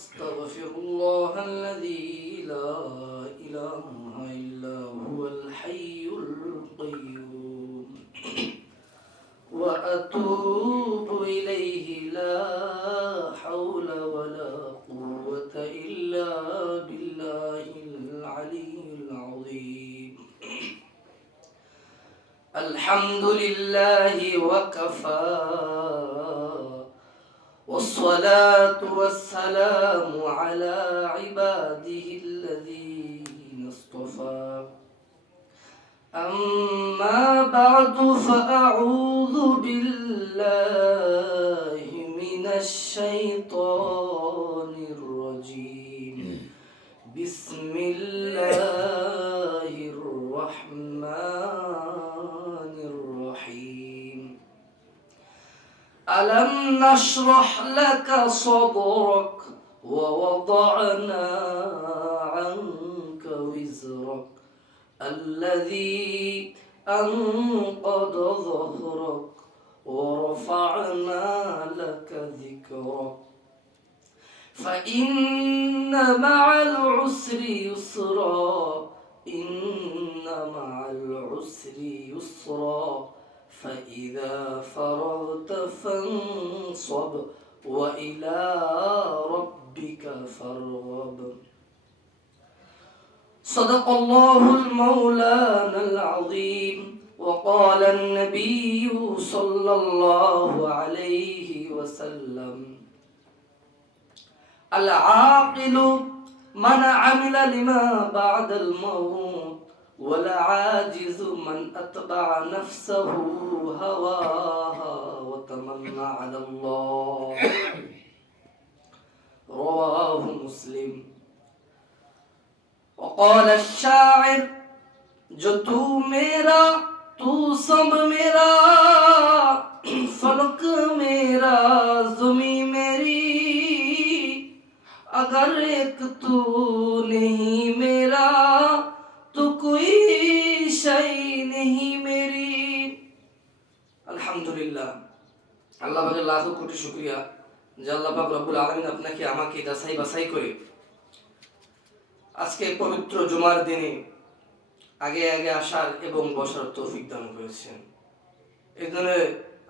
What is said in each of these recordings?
أستغفر الله الذي لا إله إلا هو الحي القيوم وأتوب إليه لا حول ولا قوة إلا بالله العلي العظيم الحمد لله وكفى والصلاة والسلام على عباده الذين اصطفى أما بعد فأعوذ بالله من الشيطان الرجيم بسم الله الرحمن الرحيم ألم نشرح لك صدرك ووضعنا عنك وزرك الذي أنقض ظهرك ورفعنا لك ذكرك فإن مع العسر يسرا إن مع العسر يسرا فإذا فرغت فانصب وإلى ربك فارغب صدق الله المولانا العظيم وقال النبي صلى الله عليه وسلم العاقل من عمل لما بعد الموت والعاجز من أتبع نفسه هواها وتمنى على الله رواه مسلم وقال الشاعر जो तू मेरा तू सब मेरा फलक मेरा ज़मी मेरी अगर एक तू नहीं मेरा तो कोई शय नहीं मेरी আলহামদুলিল্লাহ আল্লাহ পাকের লাখো কোটি শুকরিয়া যে আল্লাহ পাক রব্বুল আলামিন আপনাকে আমাকে যাচাই বাছাই করে আজকে পবিত্র জুমার দিনে আগে আগে আসার এবং বসার তৌফিক দান করেছেন। এই জন্য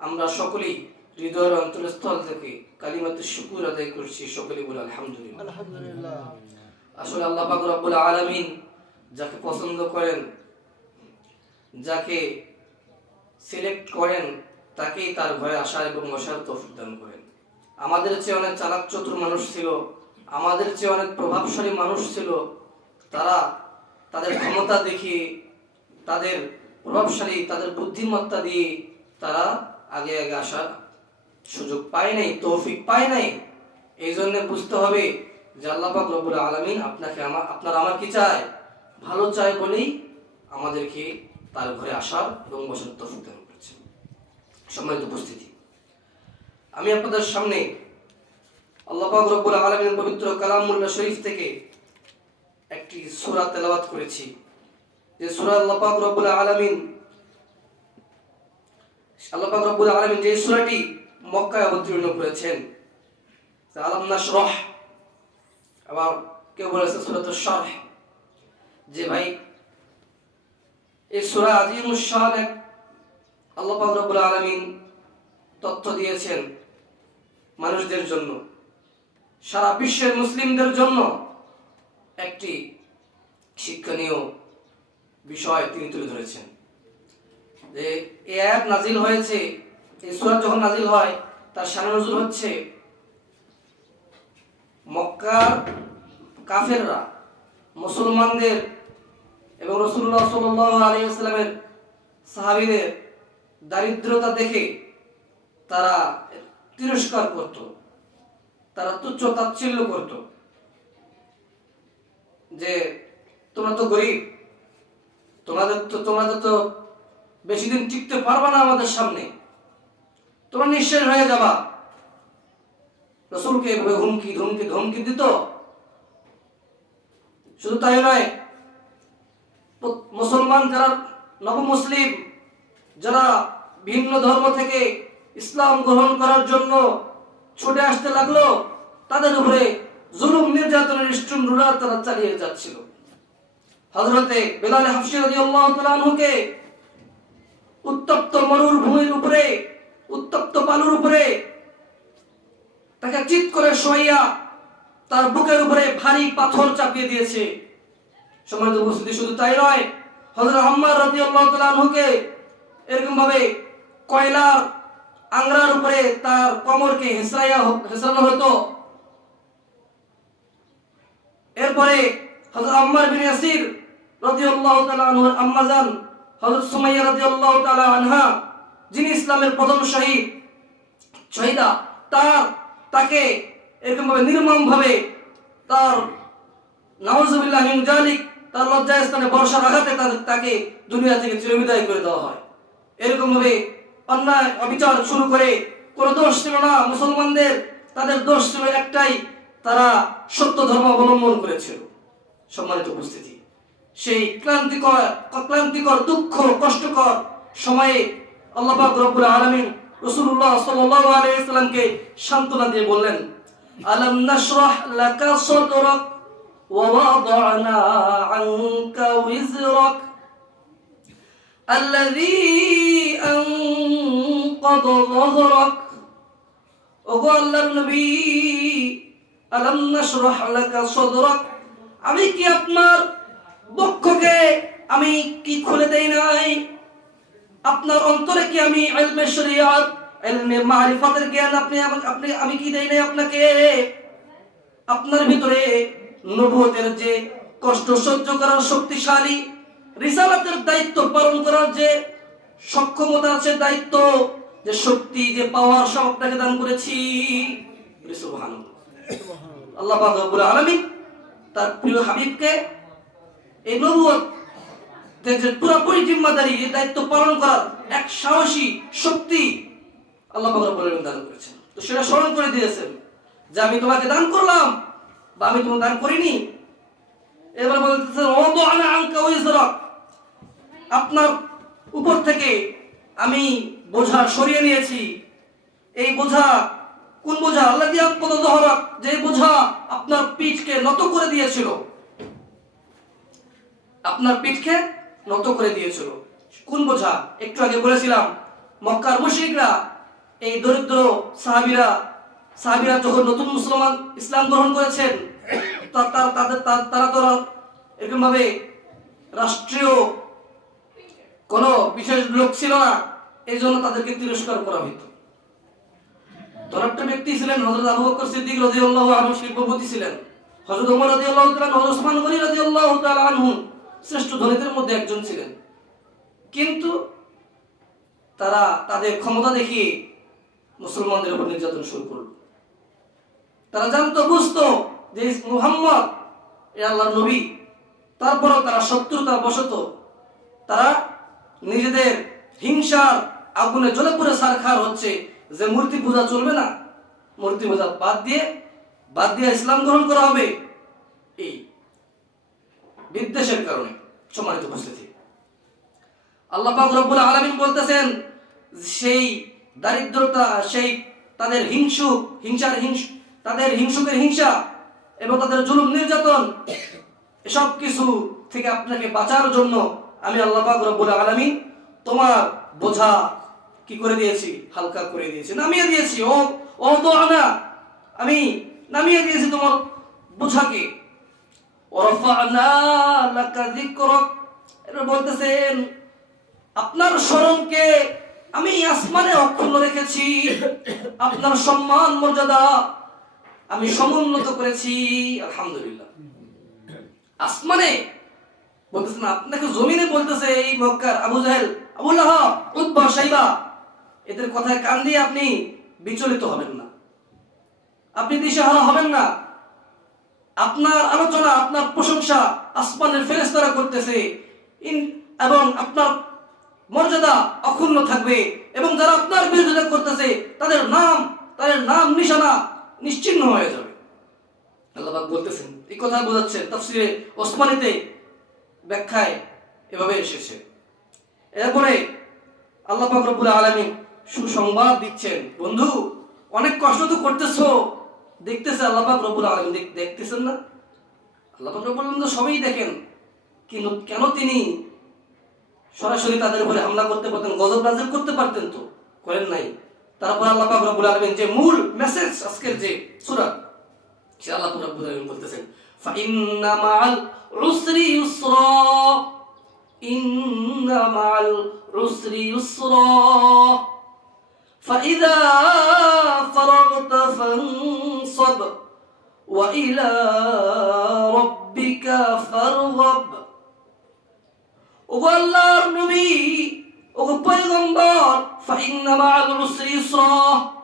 আমরা সকলেই হৃদয়ের অন্তরস্থল থেকে কালিমাতুশ শুকর আদায় করছি, সকলেই বলে আলহামদুলিল্লাহ। আলহামদুলিল্লাহ। আসলে আল্লাহ পাক রব্বুল আলামিন যাকে পছন্দ করেন, যাকে সিলেক্ট করেন, তাকেই তার ঘরে আসার এবং বসার তৌফিক দান করেন। আমাদের চেয়ে অনেক চালাক চতুর মানুষ ছিল, আমাদের চেয়ে অনেক প্রভাবশালী মানুষ ছিল, তারা তাদের ক্ষমতা দেখিয়ে, তাদের প্রভাবশালী, তাদের বুদ্ধিমত্তা দিয়ে তারা আগে আগে আসার সুযোগ পায় নাই, তৌফিক পায় নাই। এই জন্য বুঝতে হবে যে আল্লাহ পাক রব্বুল আলামিন আপনাকে আপনার আমার কি চায়, ভালো চায় বলেই আমাদেরকে তার ঘরে আসার এবং বসার তৌফিক দান করেছেন। সম্মানিত উপস্থিতি, আমি আপনাদের সামনে আল্লাহ পাক রব্বুল আলামিনের পবিত্র কালামুল্লাহ শরীফ থেকে একটি সূরা তেলাওয়াত করেছি, যে সূরা আল্লাহ পাক রব্বুল আলামিন যে সূরাটি মক্কায় অবতীর্ণ করেছেন। আলাম নাশরাহ, আবার কেউ বলেছে সূরাতুশ শারহ। যে ভাই, এই সূরা আযীমুশ শান আল্লাহ পাক রব্বুল আলামিন তথ্য দিয়েছেন মানুষদের জন্য, সারা বিশ্বের মুসলিমদের জন্য একটি শিক্ষণীয় বিষয় তিনি তুলে ধরেছেন। যে এই আয়াত নাজিল হয়েছে, এই সূরা যখন নাজিল হয় তার শানে নজুল হচ্ছে মক্কার কাফেররা মুসলমানদের এবং রাসূলুল্লাহ সাল্লাল্লাহু আলাইহি ওয়াসাল্লামের সাহাবীদের দারিদ্রতা দেখে তারা তিরস্কার করত, তারা তুচ্ছ তাচ্ছিল্য করত, যে তোমরা তো গরিব, তোমাদের তো বেশি দিন টিকতে পারবা না আমাদের সামনে, তোমরা নিঃশেষ হয়ে যাবা। রাসূলকে এভাবে ধমকি দিত। শুধু তাই নয়, মুসলমান যারা নবমুসলিম, যারা ভিন্ন ধর্ম থেকে ইসলাম গ্রহণ করার জন্য ছুটে আসতে লাগলো, তাদের উপরে ইসলামের স্ট্রং রুলার তারা চালিয়ে যাচ্ছিল। হযরতে বেলাল হাফসি রাদিয়াল্লাহু তাআলা আনহুকে উত্তপ্ত মরুভূমির উপরে, উত্তপ্ত বালুর উপরে তাকে চিৎ করে শোয়াইয়া তার বুকের উপরে ভারী পাথর চাপিয়ে দিয়েছে। সম্মানিত উপস্থিতি, শুধু তাই নয়, হযরত আম্মার রাদিয়াল্লাহু তাআলা আনহুকে এরকম ভাবে কয়লার আংরার উপরে তার কোমরকে হেঁচড়ানো হতো। এরপরে হযরত আম্মার বিন ইয়াসির রাদিয়াল্লাহু তাআলা আনহুর আম্মাজান হযরত সুমাইয়া রাদিয়াল্লাহু তাআলা আনহা, যিনি ইসলামের প্রথম শহীদা, তাকে এরকম ভাবে নির্মম ভাবে তার নাউযুবিল্লাহি মিন যালিক তার লজ্জাস্থানে বর্ষার আঘাতে তাকে দুনিয়া থেকে চিরবিদায় করে দেওয়া হয়। এরকম ভাবে অন্যায় অবিচার শুরু করে, কোনো দোষ ছিল না মুসলমানদের, তাদের দোষ ছিল একটাই, তারা সত্য ধর্ম অবলম্বন করেছিল। সম্মানিত উপস্থিতি, সেই ক্লান্তিকর দুঃখ কষ্টকর সময়ে আল্লাহ পাক রব্বুল আলামিন রাসূলুল্লাহ সাল্লাল্লাহু আলাইহি ওয়াসাল্লামকে সান্ত্বনা দিয়ে বললেন, আলাম নাশরাহ লাকা সাদরাক ওয়া ওয়াদা'না আনকা উযরাক আল্লাযী আনকাযা যহরাক। ওগো আল্লাহর নবী, আলাম নাশরাহ লাকা সাদরাক, আমি কি আপনার বক্ষকে আমি কি খুলে দেই নাই? আপনার অন্তরে কি আমি ইলমে শরিয়ত, ইলমে মারিফাতের জ্ঞান আমি কি দেই নাই আপনাকে? আপনার ভিতরে নবুয়তের যে কষ্ট সহ্য করার শক্তিশালী, রিসালাতের দায়িত্ব পালন করার যে সক্ষমতা আছে, দায়িত্ব, যে শক্তি, যে পাওয়ার, সব আপনাকে দান করেছি। সুবহানাল্লাহ। আল্লাহ পাক রব্বুল আলামিন তার প্রিয় হাবিবকে এই নবুয়ত যে পুরোপুরি জিম্মাদারি, এই দায়িত্ব পালন করার এক সাহসী শক্তি আল্লাহ পাক রব্বুল আলামিন দান করেছেন। তো সেটা স্মরণ করে দিয়েছেন যে আমি তোমাকে দান করলাম বা আমি তোমাকে দান করিনি। এবার বলতেছেন, ওয়াদা'না আনকা উযরাক, আপনার উপর থেকে আমি বোঝা সরিয়ে নিয়েছি। এই বোঝা কোন বোঝা? আল্লাযী আনকাযা যহরাক, যে বোঝা আপনার পিঠকে নত করে দিয়েছিল, আপনার পিঠকে নত করে দিয়েছিল। কোন বোঝা? একটু আগে বলেছিলাম, মক্কার মুশরিকরা, এই দরিদ্র সাহাবীরা যখন নতুন ইসলাম গ্রহণ করেছেন, তারা তো এরকম ভাবে রাষ্ট্রীয় কোন বিশেষ লোক ছিল না, এই জন্য তাদেরকে তিরস্কার করা হইত। ধনাঢ্য ব্যক্তি ছিলেন হযরত আবু বকর সিদ্দিক রাদিয়াল্লাহু আনহু, শিল্পপতি ছিলেন হযরত ওমর রাদিয়াল্লাহু তাআলা, হযরত ওসমান গনি রাদিয়াল্লাহু তাআলা আনহু শ্রেষ্ঠ ধনীদের মধ্যে একজন ছিলেন। কিন্তু তারা তাদের ক্ষমতা দেখিয়ে মুসলমানদের উপর নির্যাতন শুরু করল। তারা জানতো, বুঝতো যে মুহাম্মদ আল্লাহর নবী, তারপরও তারা শত্রুতার বশত তারা নিজেদের হিংসার আগুনে জ্বলে পুড়ে ছারখার হচ্ছে যে মূর্তি পূজা চলবে না, মূর্তি পূজা বাদ দিয়ে ইসলাম গ্রহণ করা হবে, এই বিদ্বেষের কারণে। সম্মানিত উপস্থিতি, আল্লাহ পাক রব্বুল আলামিন বলতেছেন, সেই দারিদ্রতা, সেই তাদের হিংসুকের হিংসা এবং তাদের জুলুম নির্যাতন, এসব কিছু থেকে আপনাকে বাঁচার জন্য আমি আল্লাহ পাক রব্বুল আলামিন তোমার বোঝা কি করে দিয়েছি? হালকা করে দিয়েছি, নামিয়ে দিয়েছি। ও তো আনা, আমি নামিয়ে দিয়েছি তোমার বোঝাকে। ওয়ারফা'না লাকা যিকরাক, এটা বলতেছেন আপনার স্মরণকে আমি আসমানে অক্ষুণ্ণ রেখেছি, আপনার সম্মান মর্যাদা আমি সমুন্নত করেছি। আলহামদুলিল্লাহ। আসমানে বলতেছেন, আপনাকে জমিনে বলতেছে এই মক্কার আবু জাহেল, আবু লাহাব, উতবা, শাইবা, এদের কথায় কান দিয়ে আপনি বিচলিত হবেন না, আপনি দিশেহারা হবেন না। আপনার আলোচনা, আপনার প্রশংসা আসমানের ফেরেশতারা করতেছে এবং আপনার মর্যাদা অক্ষুণ্ণ থাকবে, এবং যারা আপনার বিরোধিতা করতেছে তাদের নাম নিশানা নিশ্চিহ্ন হয়ে যাবে। আল্লাহ পাক বলতেছেন, এই কথা বোঝাচ্ছেন তাফসীরে ওসমানীতে, ব্যাখ্যায় এভাবে এসেছে। এরপরে আল্লাহ পাক রব্বুল আলামিন সুসংবাদ দিচ্ছেন, বন্ধু অনেক কষ্ট তো করতেছো, দেখতেছে আল্লাহ পাক রব্বুল আলামিন, দেখতেছেন না? আল্লাহ পাক রব্বুল আলামিন তো সবই দেখেন, কিন্তু কেন তিনি সরাসরি তাদের উপরে হামলা করতে পারতেন, গজব নাযিল করতে পারতেন? তো করেন নাই। তারপর আল্লাহ পাক রব্বুল আলামিন যে মূল মেসেজ আজকের যে সূরা, সে আল্লাহ পাক রব্বুল আলামিন বলতেছেন ফাইন্না মাআল উসরি ইউসরা, ইন্না মাআল উসরি ইউসরা, ফাইযা ফারাগতা ফানসাব ওয়া ইলা রাব্বিকা ফারগাব। ওগো আল্লাহর নবী, ওগো পয়গম্বর, ফাইন্না মাআল উসরি ইউসরা,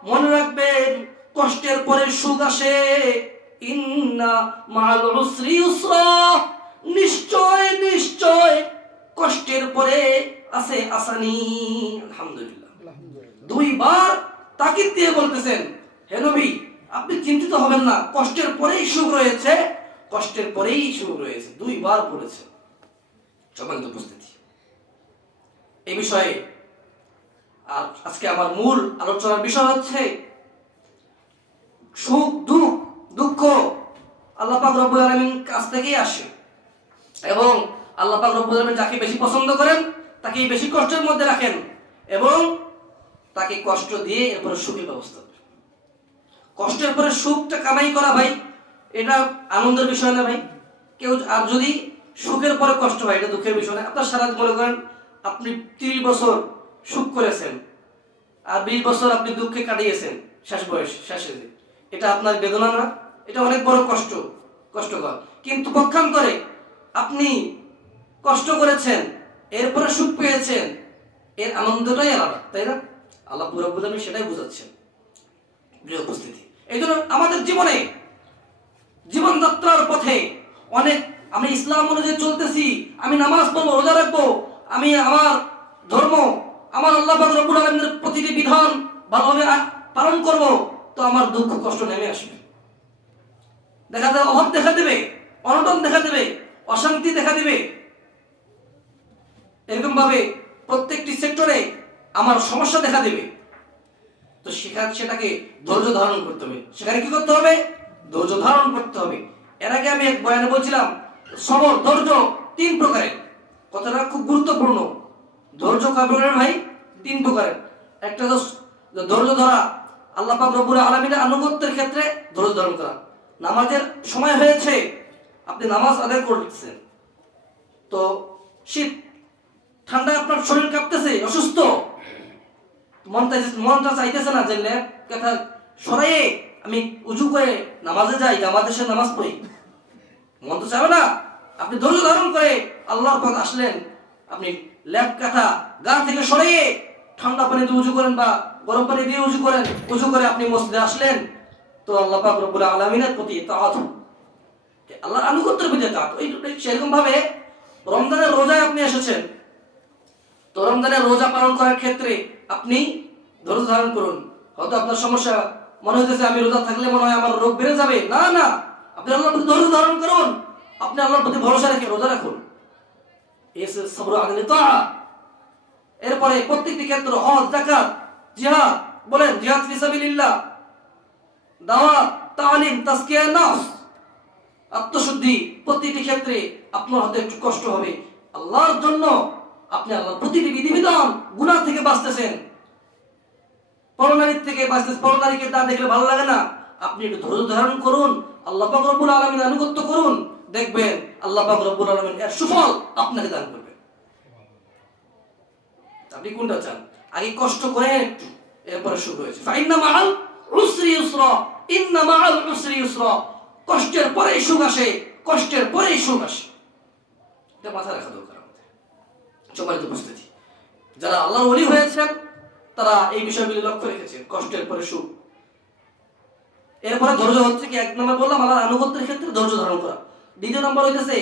মনে রাখবেন কষ্টের পরে সুখ আসে। ইন্না মাআল উসরি ইউসরা, নিশ্চয় নিশ্চয় কষ্টের পরে আছে আসানি। আলহামদুলিল্লাহ, দুইবার তাকিদ দিয়ে বলতেছেন, হে নবী আপনি চিন্তিত হবেন না, কষ্টের পরেই সুখ রয়েছে, কষ্টের পরেই সুখ রয়েছে, দুইবার বলেছে। সম্মানিত উপস্থিতি, এই বিষয়ে আজকে আমার মূল আলোচনার বিষয় হচ্ছে সুখ দুঃখ আল্লাহ পাক রব্বুল আলামিন কাছ থেকেই আসে, এবং আল্লাহ পাক রব্বুল আলামিন যাকে বেশি পছন্দ করেন তাকে বেশি কষ্টের মধ্যে রাখেন, এবং তাকে কষ্ট দিয়ে এরপরে সুখের ব্যবস্থা করেন। কষ্টের পরে সুখটা কামাই করা ভাই, এটা আনন্দের বিষয় না ভাই। কেউ আর যদি সুখের পরে কষ্ট হয়, এটা দুঃখের বিষয় না। আপনার সারা মনে করেন আপনি 30 বছর সুখ করেছেন আর 20 বছর আপনি দুঃখে কাটিয়েছেন শেষ বয়সে, শেষে, এটা আপনার বেদনা না? এটা অনেক বড় কষ্টকর। কিন্তু পক্ষান্তরে আপনি কষ্ট করেছেন, এরপরে সুখ পেয়েছেন, এর আনন্দটাই আলাদা, তাই না? আল্লাহ রাব্বুল আলামিন সেটাই বোঝাচ্ছেন। প্রিয় উপস্থিতি, এই জন্য আমাদের জীবনযাত্রার পথে অনেক, আমি ইসলাম অনুযায়ী চলতেছি, আমি নামাজ পড়বো, রোজা রাখবো, আমি আমার ধর্ম, আমার আল্লাহ পাক রব্বুল আলামিনের প্রতিটি বিধান ভালোভাবে পালন করব, তো আমার দুঃখ কষ্ট নেমে আসবে। দেখা যাবে অভাব দেখা দেবে, অনটন দেখা দেবে, অশান্তি দেখা দেবে। এরকম ভাবে প্রত্যেকটি সেক্টরে আমার সমস্যা দেখা দেবে। তো সেটাকে ধৈর্য ধারণ করতে হবে। সেখানে কি করতে হবে? ধৈর্য ধারণ করতে হবে। এর আগে আমি এক বয়ানে বলছিলাম সবর, ধৈর্য 3 প্রকারের। কথাটা খুব গুরুত্বপূর্ণ। ধৈর্য কয় প্রকারের ভাই? 3 প্রকারের। একটা ধৈর্য ধরা, আল্লাহ পাক রব্বুল আলামিনের আনুগত্যের ক্ষেত্রে ধৈর্য ধারণ করা। নামাজের সময় হয়েছে, আপনি নামাজ আদায় করতেছেন, তো শীত ঠান্ডায় আপনার শরীর কাঁপতেছে, অসুস্থ, মনটা চাইতেছে না যে কথা সরাইয়ে আমি উজু করে নামাজে যাই, জামাতের সাথে নামাজ পড়ি, মন তো চাবে না। আপনি ধৈর্য ধারণ করে আল্লাহর পথ আসলেন, আপনি ল্যাপ কাঁথা গা থেকে সরিয়ে ঠান্ডা পানি দিয়ে উজু করেন বা গরম পানি দিয়ে উজু করেন, উজু করে আপনি মসজিদে আসলেন, তো আল্লাহ পাক রব্বুল আলামিনের প্রতি তাআত, আল্লাহর আনুগত্যের প্রতি তাআত। সেরকম ভাবে রমজানের রোজায় আপনি এসেছেন, তো রমজানের রোজা পালন করার ক্ষেত্রে আপনি ধৈর্য ধারণ করুন। হয়তো আপনার সমস্যা মনে হইতেছে আমি রোজা থাকলে মনে হয় আমার রোগ বেড়ে যাবে, না না, আপনি আল্লাহর প্রতি ধৈর্য ধারণ করুন, আপনি আল্লাহর প্রতি ভরসা রেখে রোজা রাখুন। সবর আদালে তাআ। এরপরে প্রত্যেকটি ক্ষেত্র, হজ, যাকাত, জিহাদ, বলেন জিহাদ ফি সাবিলিল্লাহ, দাওয়াত, তালিম, তাজকিয়া নফস, আত্মশুদ্ধি, প্রতিটি ক্ষেত্রে আপনার হাতে একটু কষ্ট হবে। আল্লাহর জন্য আপনি আল্লাহর প্রতিটি বিধিবিধান, গুনাহ থেকে বাঁচতেছেন, পরনারীর থেকে বাঁচতেছেন, পরনারীকে তা দেখলে ভালো লাগে না, আপনি একটু ধৈর্য ধারণ করুন, আল্লাহ পাক রব্বুল আলামিনের আনুগত্য করুন, দেখবেন আল্লাহ পাক রব্বুল আলামিন এর সুফল আপনাকে দান করবেন। আপনি কোনটা চান? আগে কষ্ট করেন একটু, এরপরে সুখ হয়েছে। ফাইন্না মাআল উসরি ইউসরা, ইন্না মাআল উসরি ইউসরা। কষ্টের পরেই সুখ আসে, কষ্টের পরেই সুখ আসে। এটা মাথায় রাখা দরকার আমাদের। সম্মানিত উপস্থিতি, যারা আল্লাহর ওলি হয়েছেন তারা এই বিষয়গুলি লক্ষ্য রেখেছেন, কষ্টের পরে সুখ। এরপরে ধৈর্য হচ্ছে কি, 1 নম্বর বললাম আল্লাহর আনুগত্যের ক্ষেত্রে ধৈর্য ধারণ করা। 2 নম্বর হইতেছে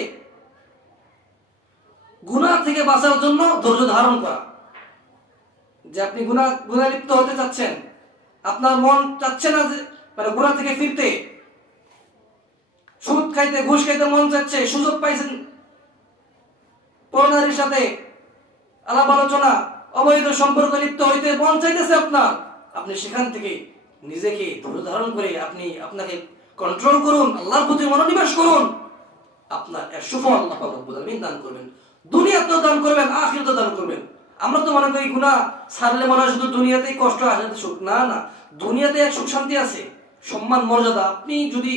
গুনাহ থেকে বাঁচার জন্য ধৈর্য ধারণ করা। যে আপনি গুনাহ লিপ্ত হতে চাচ্ছেন, আপনার মন চাচ্ছে না যে মানে গুনাহ থেকে ফিরতে, সুদ খাইতে, ঘুষ খাইতে মন চাচ্ছে, সুযোগ পাইছেন পরনারীর সাথে আলাপ আলোচনা, অবৈধ সম্পর্ক লিপ্ত হইতে মন চাইতেছে আপনার, আপনি সেখান থেকে নিজেকে ধৈর্য ধারণ করে আপনি আপনাকে কন্ট্রোল করুন, আল্লাহর প্রতি মনোনিবেশ করুন, আপনার এর সুফল আল্লাহ পাক রব্বুল আলামিন দান করবেন, দুনিয়াতেও দান করবেন, আখিরাতেও দান করবেন। আমরা তো মনে করি গুনাহ ছাড়লে মনে হয় শুধু দুনিয়াতেই কষ্ট, আখিরাতে সুখ। না না, দুনিয়াতে এক সুখ শান্তি আছে, সম্মান মর্যাদা। আপনি যদি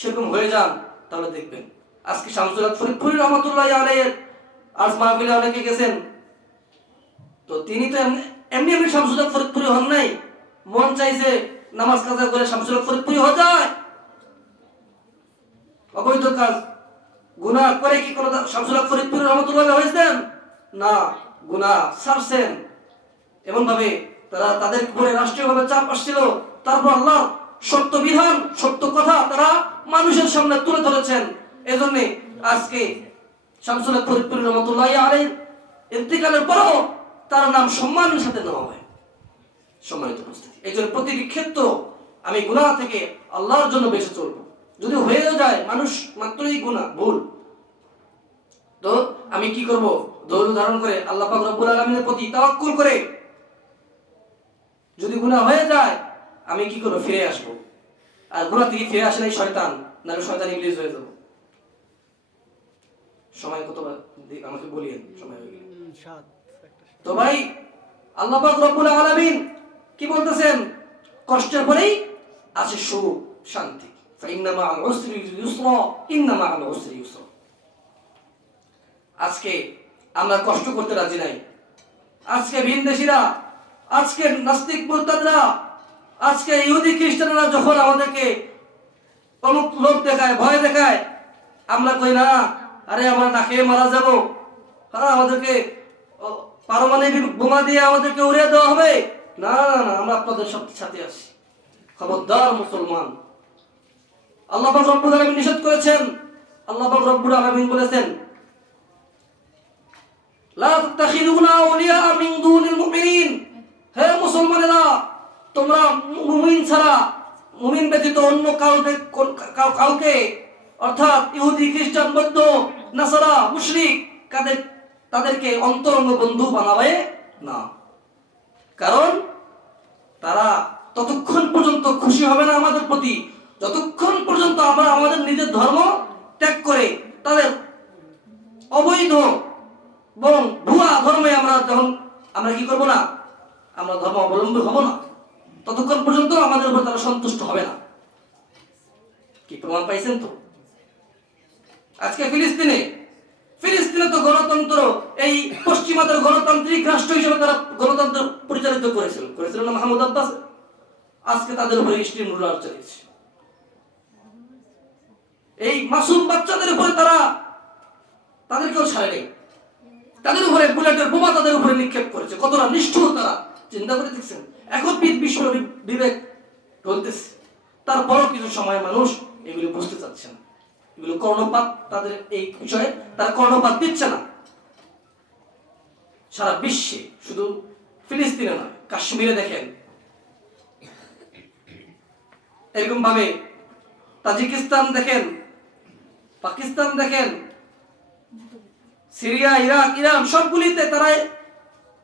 সেরকম হয়ে যান তাহলে দেখবেন। আজকে শামসুল হক ফরিদপুরি রহমাতুল্লাহি আলাইহি আজ মাহফিলে অনেকে গেছেন, তো তিনি তো এমনি এমনি শামসুল হক ফরিদপুরি হন নাই। মন চাইছে নামাজ কাজা করে শামসুল হক ফরিদপুরি হয়ে যায়? অবৈধ কাজ গুনাহ করে কি কোনো শামসুল হক ফরিদপুরি রহমাতুল্লাহি হয়েছেন? না, গুনাহ ছাড়ছেন। এমন ভাবে তারা তাদের উপরে রাষ্ট্রীয়ভাবে চাপ আসছিল, তারপর আল্লাহ সত্য বিধান, সত্য কথা তারা মানুষের সামনে তুলে ধরেছেন। এজন্য আজকে শামসুল হক ফরিদপুরি রহমাতুল্লাহি আলাইহি ইন্তিকালের পরও তার নাম সম্মানের সাথে নেওয়া হয়। সম্মানিত উপস্থিতি, এই জন্য প্রতিটি ক্ষেত্র আমি গুনাহ থেকে আল্লাহর জন্য বেঁচে চলবো। যদি হয়ে যায় মানুষ মাত্রই গুনাহ ভুল, তো আমি কি করব? ধৈর্য ধারণ করে আল্লাহ পাক রব্বুল আলামিনের প্রতি তাওয়াক্কুল করে যদি গুনাহ হয়ে যায় আমি কি করব? ফিরে আসব। আর গুনাহ থেকে ফিরে আসে নাই শয়তান, নাহলে শয়তান ইবলিস হয়ে যাব। সময় কত আমাকে বলিয়েন, সময় হয়ে গেল। তো ভাই আল্লাহ পাক রব্বুল আলামিন কি বলতেছেন? কষ্টের পরেই আছে সুখ, শান্তি। ফাইন্না মাআল উসরি ইউসরা, ইন্না মাআল উসরি ইউসরা। আজকে আমরা কষ্ট করতে রাজি নাই। আজকে ভিনদেশীরা, আজকে নাস্তিক মুরতাদরা, আজকে ইহুদি খ্রিস্টানরা যখন আমাদেরকে অমুক লোক দেখায়, ভয় দেখায়, আমরা কই না আরে আমরা না খেয়ে মারা যাব, আমাদেরকে পারমাণবিক বোমা দিয়ে আমাদেরকে উড়িয়ে দেওয়া হবে। না না না, আমরা আপনাদের সাথে আছি। খবরদার মুসলমান। আল্লাহ পাক রব্বুল আলামিন নিষেধ করেছেন। আল্লাহ পাক রব্বুল আলামিন বলেছেন, লা তাত্তাখিযুনা আউলিয়া মিন দুনিল মুমিনিন। হে মুসলমানেরা, তোমরা মুমিন ছাড়া, মুমিন ব্যতীত অন্য কাউকে অর্থাৎ ইহুদি, খ্রিস্টান, বৌদ্ধ, নাসারা, মুশরিক তাদেরকে অন্তরঙ্গ বন্ধু বানাবে না। কারণ তারা ততক্ষণ পর্যন্ত খুশি হবে না আমাদের প্রতি যতক্ষণ পর্যন্ত আমরা আমাদের নিজের ধর্ম ত্যাগ করে তাদের অবৈধ এবং ভুয়া ধর্মে আমরা কি করব না, আমরা ধর্ম অবলম্বী হব না, ততক্ষণ পর্যন্ত আমাদের উপর তারা সন্তুষ্ট হবে না। কি প্রমাণ পাইছেন তো? আজকে ফিলিস্তিনে তো গণতন্ত্র, এই পশ্চিমাদের গণতান্ত্রিক রাষ্ট্র হিসেবে তারা গণতন্ত্র পরিচালিত করেছিল না মাহমুদ আব্বাস। আজকে তাদের উপরে স্ট্রিম রুলার চলেছে। এই মাসুম বাচ্চাদের উপরে তাদেরকেও ছাড়ে নেই, তাদের উপরে বুলেটের বোমা তাদের উপরে নিক্ষেপ করেছে। কতটা নিষ্ঠুর তারা চিন্তা করে দেখছেন। এখন বিশ্ব বিবেক চলতেছে, তারপরও কিছু সময় মানুষ এগুলো বুঝতে চাচ্ছে না, এগুলো কর্ণপাত, তাদের এই বিষয়ে তারা কর্ণপাত দিচ্ছে না। সারা বিশ্বে, শুধু ফিলিস্তিনে নয়, কাশ্মীরে দেখেন এরকম ভাবে, তাজিকিস্তান দেখেন, পাকিস্তান দেখেন, সিরিয়া, ইরাক, ইরান, সবগুলিতে তারা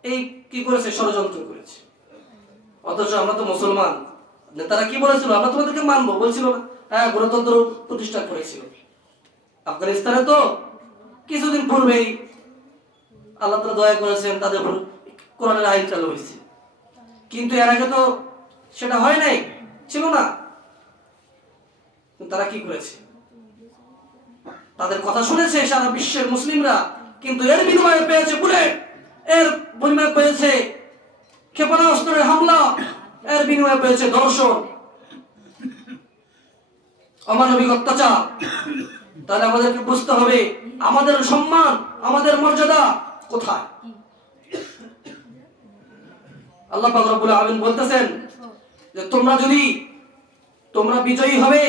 এই কি করেছে? ষড়যন্ত্র করেছে। অথচ আমরা তো মুসলমান, নেতারা কি বলেছিল? আমরা তোমাদেরকে মানবো বলছিল না? হ্যাঁ, গণতন্ত্র প্রতিষ্ঠা করেছিল। আফগানিস্তানে তো কিছুদিন পূর্বেই আল্লাহ তাআলা দয়া করেছেন, তাদের উপর কোরআনের আইন চালু হয়েছে। কিন্তু এর আগে তো সেটা হয় নাই, ছিল না। তারা কি করেছে? তাদের কথা শুনেছে সারা বিশ্বের মুসলিমরা, কিন্তু এর বিনিময়ে পেয়েছে বুলেট, এর বিনিময়ে পেয়েছে ক্ষেপণাস্ত্রের হামলা, এর বিনিময়ে পেয়েছে ধর্ষণ, অমানবিক অত্যাচার। তাহলে আমাদেরকে বুঝতে হবে আমাদের সম্মান, আমাদের মর্যাদা কোথায়। আল্লাহ পাক রব্বুল আলামিন বলতেছেন যে তোমরা বিজয়ী হবে,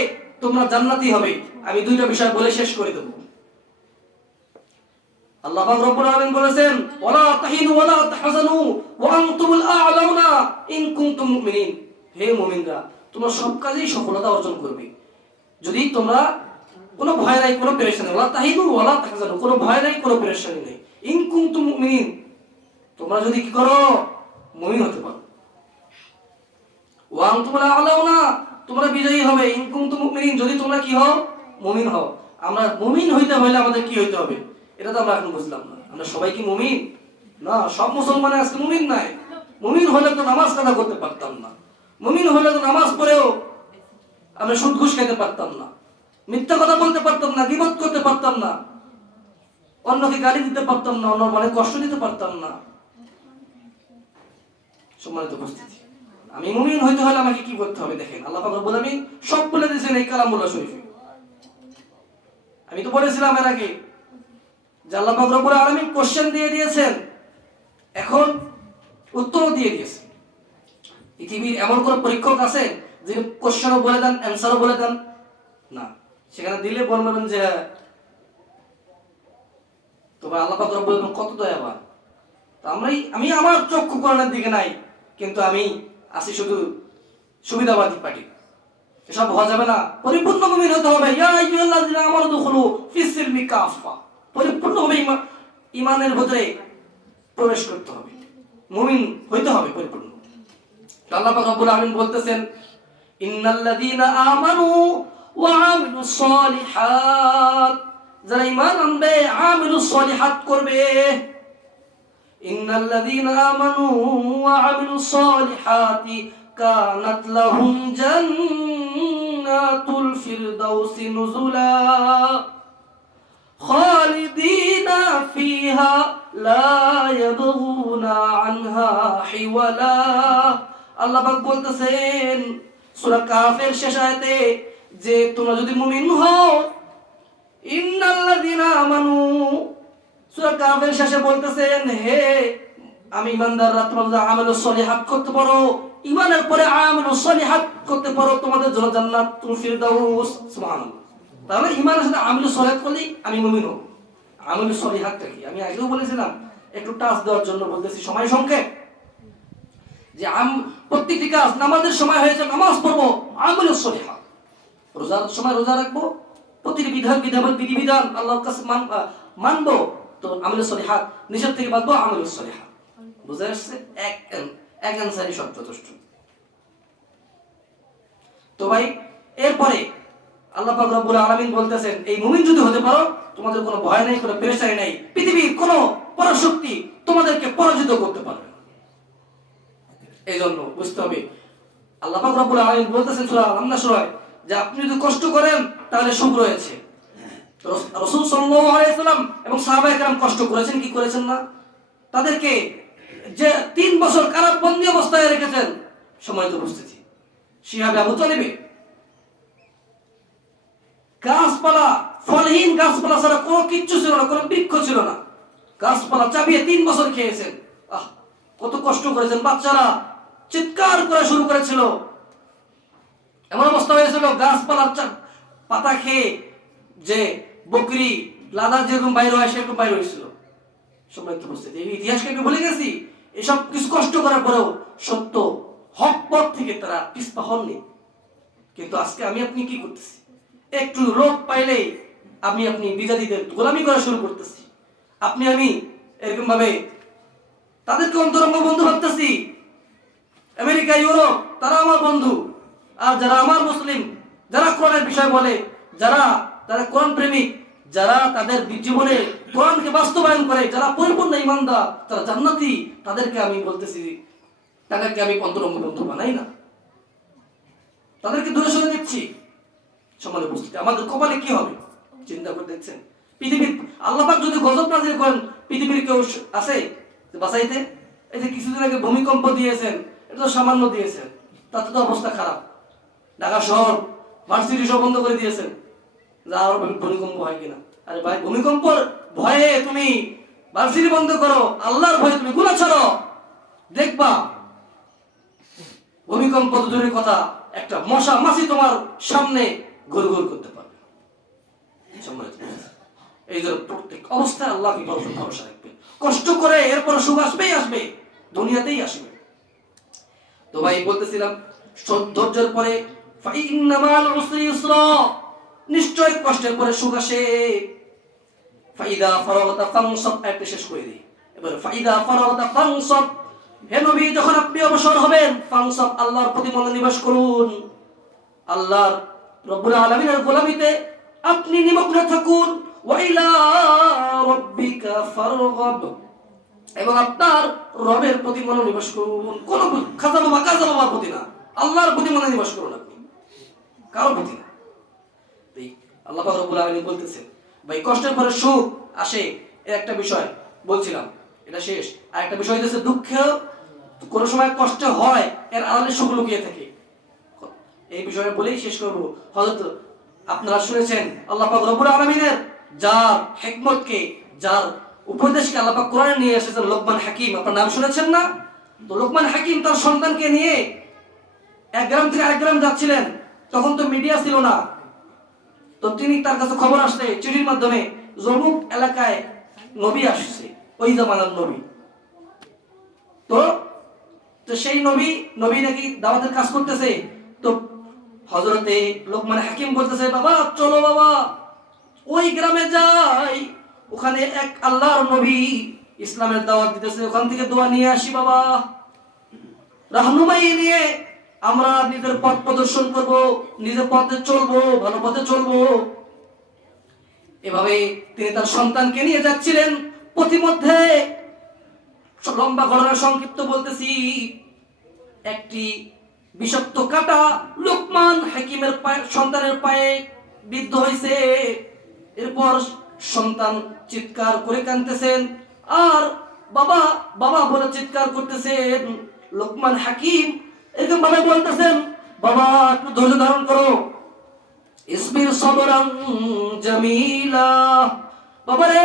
তোমরা জান্নাতি হবে। আমি দুইটা বিষয় বলে শেষ করে দেব। আল্লাহ পাক রব্বুল আলামিন বলেছেন, ওয়ালা তাহিনু ওয়ালা তাহজানু ওয়া আনতুমুল আ'লাউনা ইন কুনতুম মুমিনিন। হে মুমিনরা, তোমরা সব কাজেই সফলতা অর্জন করবে যদি তোমরা কোনো ভয় নাই, কোনো পেরেশানি, ওয়ালা তাহিনু ওয়ালা তাহজানু, কোনো ভয় নাই, কোনো পেরেশানি নাই, ইন কুনতুম মুমিনিন, তোমরা যদি কি করো? মুমিন হতে পারো। ওয়া আনতুমুল আ'লাউনা, তোমরা বিজয়ী হবে, ইন কুনতুম মুমিনিন, যদি তোমরা কি হও? মুমিন হও। আমরা মুমিন হইতে হলে আমাদের কি হইতে হবে এটা তো আমরা এখন বুঝলাম না। আমরা সবাই কি মুমিন? না, সব মুসলমান আজকে মুমিন নাই। মুমিন হলে তো নামাজ কাদা করতে পারতাম না, মুমিন হলে তো নামাজ পড়েও আমরা সুদ ঘুষ খেতে পারতাম না, মিথ্যা কথা বলতে পারতাম না, গীবত করতে পারতাম না, অন্যকে গালি দিতে পারতাম না, অন্য মানে কষ্ট দিতে পারতাম না। সম্মানিত উপস্থিতি, আমি মুমিন হইতে হলে আমাকে কি করতে হবে দেখেন, আল্লাহ পাক রব্বুল আলামিন সব বলে দিয়েছেন এই কালামুল্লাহ শরীফে। আমি তো বলেছিলাম এর আগে যে আল্লাহ পাক রব্বুল আলামিন কোশ্চেন দিয়ে দিয়েছেন, এখন উত্তর দিয়ে দিয়েছেন। পৃথিবীর এমন কোন পরীক্ষক আছে যে কোশ্চেনও বলে দেন, অ্যান্সারও বলে দেন? না। সেখানে দিলে বলবেন যে তবে আল্লাহ পাক রব্বুল আলামিন কত দয়াবান। আমি আমার চক্ষু কোরআনের দিকে নাই, কিন্তু আমি আছি শুধু সুবিধাবাদী পার্টি। এসব হওয়া যাবে না, পরিপূর্ণ মুমিন হতে হবে। ইয়া আইয়ুহাল্লাযিনা আমানু দুখুলু ফিস সিলমি কাফা, পরিপূর্ণভাবে ঈমানের ভিতরে প্রবেশ করতে হবে, মুমিন হইতে হবে পরিপূর্ণ। আল্লাহ পাক রব্বুল আলামিন বলতেছেন, ইন্নাল্লাযীনা আমানু ওয়া আমিলুস সলিহাত, যারা ঈমান আনবে আমিলুস সলিহাত করবে। ইন্নাল্লাযীনা আমানু ওয়া আমিলুস সলিহাতি কানাত লাহুম জান্নাতুল ফিরদাউসি নুজুলা খালিদিনা ফিহা লা ইয়াবগুনা আনহা হিওয়ালা। আল্লাহ পাক বলতেছেন সূরা কাফের শেষ আয়াতে যে তোমরা যদি মুমিন হও, ইন্নাল্লাযীনা আমানু, সূরা কাফের শেষে বলতেছেন হে আমি ইমানদাররা, তোমরা যদি আমালুস সলিহাত করতে পারো, ঈমানের পরে আমালুস সলিহাত করতে পারো, তোমাদের জন্য জান্নাতুল ফিরদাউস। সুবহানাল্লাহ। তাহলে ঈমানের সাথে আমালুস সলিহাত করলেই আমি মুমিন হব। আমালুস সলিহাতটা কি আমি আগেও বলেছিলাম, একটু টাচ দেওয়ার জন্য বলতেছি সময় সংক্ষেপ, যে প্রত্যেকটি কাজ, নামাজের সময় হয়েছে নামাজ পড়বো, আমালুস সলিহাত। রোজার সময় রোজা রাখবো, প্রতিটি বিধিবিধান আল্লাহর কাছে মানবো, তো আমালুস সলিহাত। নিষেধ থেকে বাঁচবো, আমালুস সলিহাত। বুঝে আসছে? এক অ্যান্সারই সব যথেষ্ট। তো ভাই, এরপরে আল্লাহ পাক রব্বুল আলামিন বলতেছেন এই মুমিন যদি হতে পারো, তোমাদের কোনো ভয় নেই, কোনো পেরেশানি নেই, পৃথিবীর কোনো পরাশক্তি তোমাদেরকে পরাজিত করতে পারবে না। এই জন্য বুঝতে হবে, আল্লাহ পাক রব্বুল আলামিন বলতেছেন সূরা আল-নাস যে আপনি যদি কষ্ট করেন তাহলে সুখ রয়েছে। রাসূল সাল্লাল্লাহু আলাইহি ওয়াসাল্লাম এবং সাহাবায়ে কেরাম কষ্ট করেছেন কি করেছেন না? তাদেরকে যে 3 বছর কারাবন্দী অবস্থায় রেখেছেন, সম্মানিত উপস্থিতি, শিহাবে আবু তালিবে গাছপালা, ফলহীন গাছপালা ছাড়া কোনো কিচ্ছু ছিল না, কোনো বৃক্ষ ছিল না, গাছপালা চাপিয়ে 3 বছর খেয়েছেন। কত কষ্ট করেছেন। বাচ্চারা চিৎকার করা শুরু করেছিল, এমন অবস্থা হয়েছিল গাছপালার পাতা খেয়ে যে বকরি লাদা যেরকম বাইরে হয় সেরকম বাইরে হয়েছিল। সম্মানিত উপস্থিতি, এই ইতিহাসকে একটু ভুলে গেছি। এসব কিছু কষ্ট করার পরেও সত্য হক পথ থেকে তারা পিছপা হননি। কিন্তু আজকে আমি আপনি কি করতেছি? একটু লোক পাইলেই আপনি বিজাতিদের গোলামি করা শুরু করতেছি। আমি এরকম ভাবে তাদেরকে অন্তরঙ্গ বন্ধু ভাবতেছি। আমেরিকা, ইউরোপ তারা আমার বন্ধু, আর যারা আমার মুসলিম, যারা কোরআনের বিষয় বলে, যারা কোরআন প্রেমিক, যারা তাদের জীবনে কোরআনকে বাস্তবায়ন করে, যারা পরিপূর্ণ ঈমানদার, তারা জান্নাতি, তাদেরকে আমি বলতেছি, তাদেরকে আমি অন্তরঙ্গ বন্ধু বানাই না, তাদেরকে দূরে সরে দিচ্ছি। সম্মানিত উপস্থিতি, আমাদের কপালে কি হবে চিন্তা করে দেখছেন? পৃথিবীর আল্লাহ পাক যদি গজব নাযিল করেন, পৃথিবীর কেউ আছে বাঁচাইতে? এই যে কিছুদিন আগে ভূমিকম্প দিয়েছেন, এটা তো সামান্য দিয়েছেন, তাতে তো অবস্থা খারাপ। ঢাকা শহর ভার্সিটি সব বন্ধ করে দিয়েছেন, যা আর ভূমিকম্প হয় কিনা। আরে ভাই, ভূমিকম্পর ভয়ে তুমি ভার্সিটি বন্ধ করো, আল্লাহর ভয়ে তুমি গুনাহ ছাড়ো, দেখবা ভূমিকম্প তো দূরের কথা, একটা মশা মাছি তোমার সামনে ঘুরঘুর করতে পারবে। এই জন্য প্রত্যেক অবস্থায় আল্লাহকে ভরসা রাখবে, কষ্ট করে, এরপর সুখ আসবেই আসবে, দুনিয়াতেই আসবে। তো ভাই বলতেছিলাম, ধৈর্যের পরে ফাইন্না মাল উসরি ইউসরা, নিশ্চয় কষ্টের পরে সুখ আসে। ফাইদা ফারাগতা ফানসাব, একটা শেষ করে দিই এবার। ফাইদা ফারাগতা ফানসাব, হে নবী যখন আপনি অবসর হবেন, ফানসাব, আল্লাহর প্রতি মনোনিবেশ করুন, আল্লাহর রব্বুল আলামিনের গোলামিতে আপনি নিমগ্ন থাকুন, ওয়া ইলা রাব্বিকা ফারগাব, এবং আপনার রবের প্রতি মনোনিবেশ করুন। কোন খাজা বাবার প্রতি না, আল্লাহর প্রতি মনোনিবেশ করুন আপনি, কারোর প্রতি না। আল্লাহ পাক রব্বুল আলামিন বলতেছেন, ভাই কষ্টের পরে সুখ আসে, এর একটা বিষয় বলছিলাম, এটা শেষ। আর একটা বিষয় হচ্ছে দুঃখ কোন সময় কষ্ট হয়, এর আড়ালে সুখ লুকিয়ে থাকে। এই বিষয়ে বলেই শেষ করব। হযরত আপনারা শুনেছেন আল্লাহ পাক রব্বুল আলামিনের যার হিকমতকে, যার উপদেশকে আল্লাহ পাক কোরআনে নিয়ে এসেছেন, লোকমান হাকিম, আপনার নাম শুনেছেন না? তো লোকমান হাকিম তার সন্তানকে নিয়ে এক গ্রাম থেকে আরেক গ্রাম যাচ্ছিলেন। তখন তো মিডিয়া ছিল না, তো তিনি তার কাছে খবর আসছে চিঠির মাধ্যমে, জমুক এলাকায় নবী আসছে, ওই জামানার নবী। তো তো সেই নবী নাকি দাওয়াতের কাজ করতেছে। তো হযরতে লোকমান হাকিম বলতেছে, বাবা চলো বাবা ওই গ্রামে যাই, ওখানে এক আল্লাহর নবী ইসলামের দাওয়াত দিতেছে, ওখান থেকে দোয়া নিয়ে আসি বাবা, রাহনুমাই নিয়ে আমরা নিজের পথ প্রদর্শন করব, নিজের পথে চলবো, ভালো পথে চলবো। এভাবে তিনি তার সন্তানকে নিয়ে যাচ্ছিলেন। পথিমধ্যে, লম্বা ঘটনা সংক্ষিপ্ত বলতেছি, একটি বিষাক্ত কাঁটা লোকমান হাকিমের সন্তানের পায়ে বিদ্ধ হয়েছে। এরপর সন্তান চিৎকার করে কাঁদতেছেন, আর বাবা বাবা বলে চিৎকার করতেছেন। লোকমান হাকিম এরকম ভাবে বলতেছেন, বাবা একটু ধৈর্য ধারণ করো, ইসবির সবরান জামিলা, বাবারে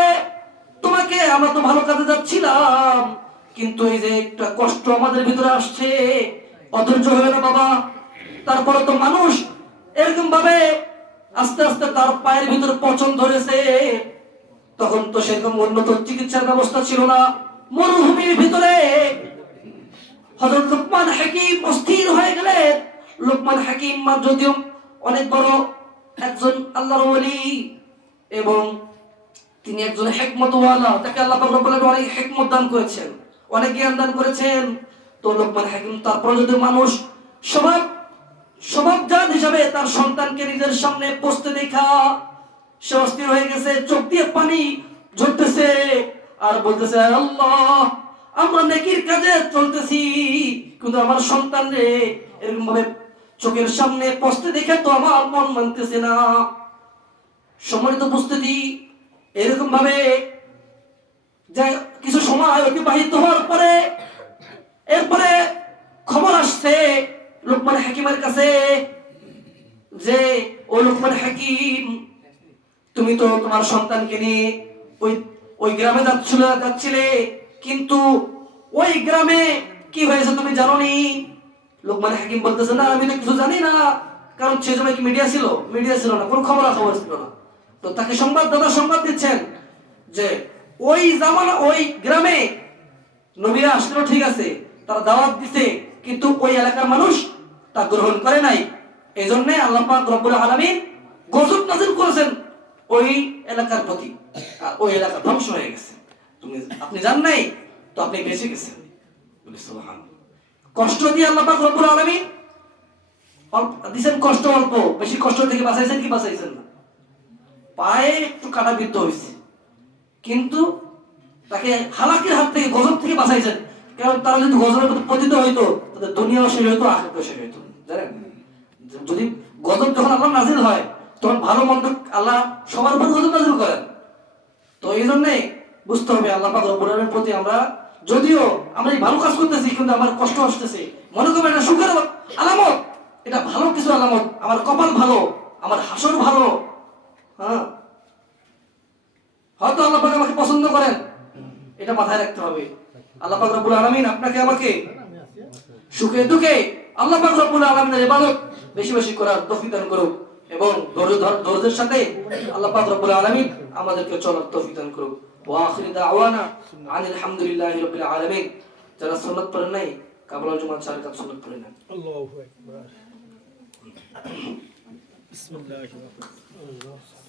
তোমাকে আমরা তো ভালো কাজে যাচ্ছিলাম, কিন্তু এই যে একটা কষ্ট আমাদের ভিতরে আসছে, অধৈর্য হয়ে না বাবা। তারপরে তো মানুষ এরকম ভাবে আস্তে আস্তে তার পায়ের ভিতরে পচন ধরেছে। তখন তো সেরকম উন্নত চিকিৎসার ব্যবস্থা ছিল না, মরুভূমির ভিতরে হযরত লোকমান হাকিম অস্থির হয়ে গেলেন। লোকমান হাকিম যদিও অনেক বড় একজন আল্লাহর ওলি, এবং তিনি একজন হিকমতওয়ালা, তাকে আল্লাহ পাক রব্বুল আলামিন অনেক হিকমত দান করেছেন, অনেক জ্ঞান দান করেছেন। তো লোকমান হাকিম তারপর যদি মানুষ স্বভাবজাত হিসাবে তার সন্তানকে নিজের সামনে পৌঁছতে দেখা সে অস্থির হয়ে গেছে, চোখ দিয়ে পানি ঝরতেছে, আর বলতেছে, আল্লাহ আমরা নেকির কাজে চলতেছি, কিন্তু আমার সন্তান রে এরকম ভাবে চোখের সামনে পৌঁছতে দেখে তো আমার মন মানতেছে না। সম্মানিত উপস্থিতি, এরকম ভাবে যে কিছু সময় অতিবাহিত হওয়ার পরে এরপরে খবর আসছে লোকমান হাকিমের কাছে যে, ও লোকমান হাকিম, তুমি তো তোমার সন্তানকে নিয়ে ওই গ্রামে যাচ্ছিলে, কিন্তু ওই গ্রামে কি হয়েছে তুমি জানো নি? লোকমান হাকিম বলতেছে, না আমি তো কিছু জানি না, কারণ সে সময় কি মিডিয়া ছিল না, কোনো খবর ছিল না। তো তাকে সংবাদ দিচ্ছেন যে ওই জামানা ওই গ্রামে নবীরা আসলো, ঠিক আছে, তারা দাওয়াত দিছে, কিন্তু ওই এলাকার মানুষ তা গ্রহণ করে নাই। এই জন্য আল্লাহ পাক রব্বুল আলামিন গজব নাযিল করেছেন ওই এলাকার প্রতি, আর ওই এলাকা ধ্বংস হয়ে গেছে। আপনি জান নাই, তো আপনি বেঁচে গেছেন। বলে সুবহানাল্লাহ। কষ্ট দিয়ে আল্লাহ পাক রব্বুল আলামিন দিবেন কষ্ট অল্প, বেশি কষ্ট থেকে বাঁচাইছেন কি বাঁচাইছেন না? পায়ে একটু কাটা বিদ্ধ হয়েছে, কিন্তু তাকে হালাকির হাত থেকে, গজব থেকে বাঁচাইছেন। কারণ তারা যদি গজবের প্রতি পতিত হইতো, তাদের দুনিয়াও শেষ হইতো, আখিরাতও শেষ হইতো। জানেন, যদি গজব যখন আল্লাহ নাজিল হয়, তখন ভালো মন্দ আল্লাহ সবার উপর গজব নাজিল করেন। তো এই জন্যে বুঝতে হবে আল্লাহ পাক রব্বুল আলামিনের প্রতি আমরা, যদিও আমরা এই ভালো কাজ করতেছি, কিন্তু আমার কষ্ট আসতেছে, মনে করবেন এটা সুখের আলামত, এটা ভালো কিছু আলামত, আমার কপাল ভালো, আমার হাসর ভালো। হ্যাঁ, হয়তো আল্লাহ পাক আমাকে পছন্দ করেন, এটা মাথায় রাখতে হবে। আল্লাহ পাক রব্বুল আলামিন আপনাকে আমাকে সুখে দুঃখে আল্লাহ পাক রব্বুল আলামিনের ইবাদত বেশি বেশি করার তৌফিক দান করুক, এবং ধৈর্যের সাথে আল্লাহ পাক রব্বুল আলামিন আমাদেরকে চলার তৌফিক দান করুক। ওয়া আখিরু দাওয়ানা আনিল হামদুলিল্লাহি রাব্বিল আলামিন। যারা সুন্নাত পড়েন নাই, কাবুল জুমার 4 রাকাত সুন্নাত পড়েন না। আল্লাহু আকবার। বিসমিল্লাহির রহমানির রহিম।